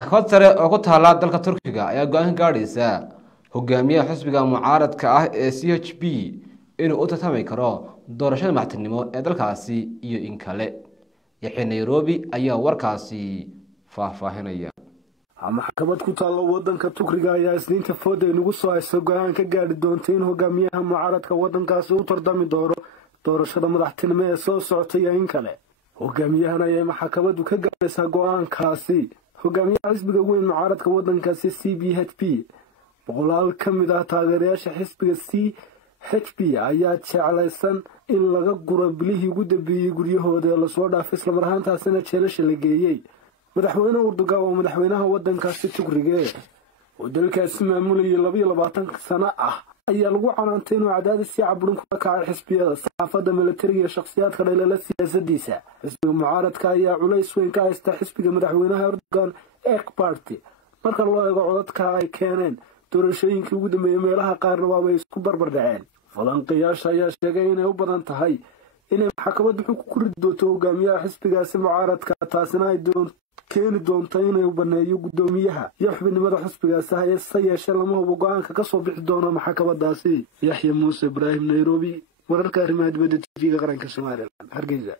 maxkamad sare oo ku taala dalka Turkiga ayaa go'aan ka gaadhaysa hogaamiyaha xisbiga mucaaradka ah ee CHP inuu u tartami karo doorashada madaxtinimo ee dalkaasi iyo in kale. Yaxya Nairobi ayaa warkaasi faahfaahinaya. maxkamad ku taala wadanka Turkiga ayaa isniinta fooday nagu soo hayso go'aan ka gaadhi doonta in hogaamiyaha mucaaradka wadankaasi u tartami doono doorashada madaxtinimo ee soo socota iyo in kale. hogaamiyahan ayaa maxkamadu ka gaadhaysaa go'aankaasi hogaamiyaha xisbiga weyn mucaaradka wadankaasi CHP boqolaal ka mid ah taageerayaasha xisbiga CHP ayaa jeclaysan in laga guro bilihii ugu dambeeyay guryahooda ee lasoo dhaafay isla marhaantaasina jeelasha la geeyey. madaxweyne Erdogan waa madaxweynaha wadankaasi Turkiga oo dalkaasi maamulayay 22 sano ah ayaa lagu canaantay inuu cadaadis si caburin ku kacay xisbiyada saxaafadda militariga iyo shakhsiyaadka dhalaalada siyaasaddiisa. xisbiga mucaaradka ayaa culays weyn ka haysta xisbiga madaxweynaha Erdogan AK Party marka loo eego codadka ay keeneen doorashooyinkii ugu dambeeyay meelaha qaarna waa way isku barbar dhaceen. falanqeeyaasha ayaa sheegay inay u badan tahay inay maxkamaddu xukun ku ridi doonto hogaamiyaha xisbigaasi mucaaradka taasina ay keeni doonta inay baneeyo gudoomiyaha iyo xubinimada xisbigaasi hay'adda yeeshe lama hubo go'aanka ka soo bixi doona maxkamadaasi. Yaxya Muuse Ibrahim, Nairobi, wararka arrimaha dibadda TV-ga qaranka Soomaaliland, Hargeysa.